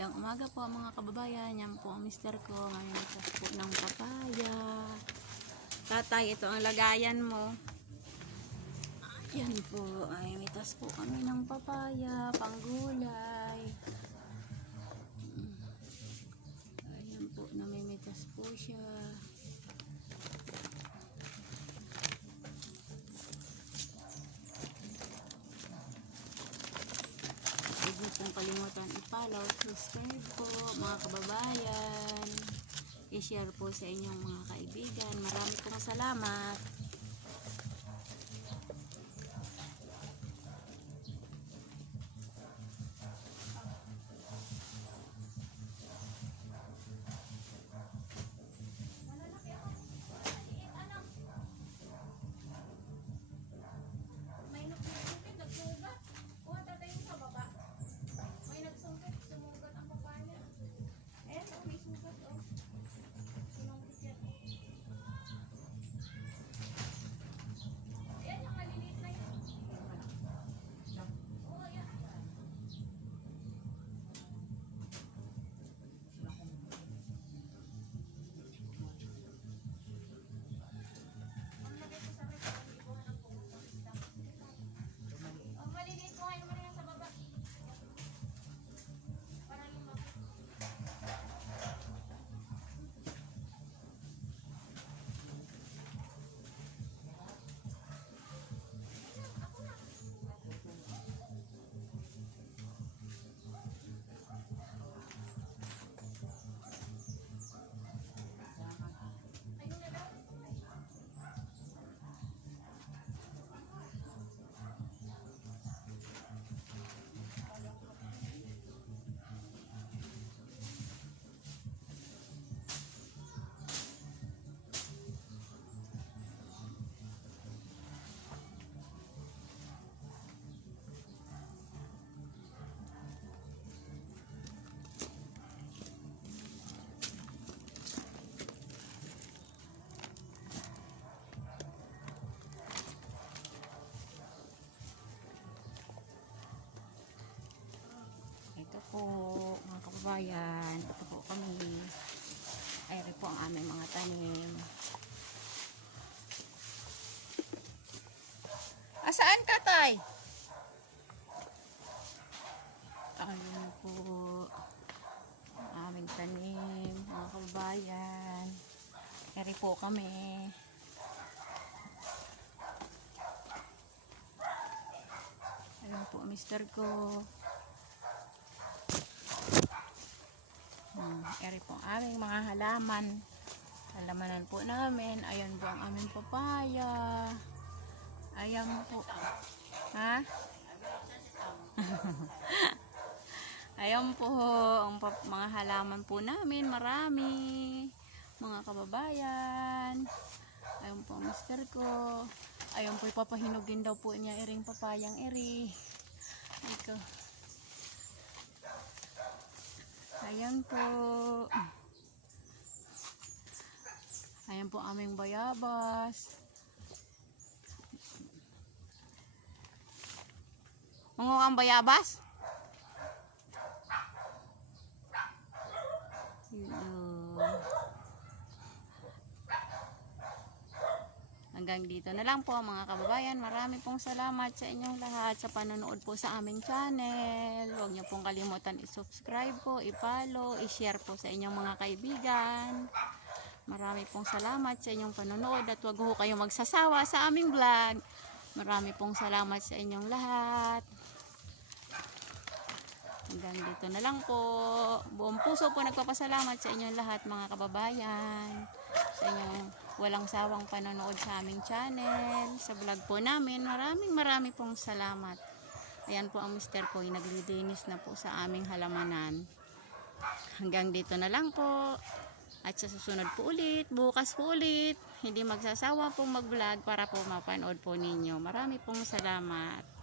Magandang umaga po mga kababayan. Yan po ang mister ko. Mamimitas po ng papaya. Tatay, ito ang lagayan mo. Yan po. Ay, mitas po kami ng papaya. Panggulay. Ayan po. Namimitas po siya. Huwag pong kalimutan i-follow, subscribe po mga kababayan, i-share po sa inyong mga kaibigan. Marami pong salamat. Ito po mga kababayan, ito po kami. Ayun po ang aming mga tanim. Asaan ka, tay? Ayun po ang aming tanim mga kababayan. Ayun po kami. Ayun po mister ko. Eri po ang aming mga halaman. Halamanan po namin. Ayan po ang aming papaya. Ayan po. Ha? Ayan po ang mga halaman po namin. Marami. Mga kababayan. Ayan po ang mister ko. Ayan po ipapahinugin daw po niya iring papayang eri. Ito. Ayan po. Ayan po aming bayabas. Mungo ang bayabas? Hanggang dito na lang po mga kababayan. Marami pong salamat sa inyong lahat sa panonood po sa aming channel. Huwag niyo pong kalimutan i-subscribe po, i-follow, i-share po sa inyong mga kaibigan. Marami pong salamat sa inyong panonood at huwag po kayong magsasawa sa aming vlog. Marami pong salamat sa inyong lahat. Hanggang dito na lang po. Buong puso po nagpapasalamat sa inyong lahat mga kababayan. Sa inyong walang sawang panonood sa aming channel. Sa vlog po namin. Maraming pong salamat. Ayan po ang mister ko. Naglilinis na po sa aming halamanan. Hanggang dito na lang po. At sa susunod po ulit. Bukas po ulit. Hindi magsasawa pong mag-vlog para po mapanood po ninyo. Marami pong salamat.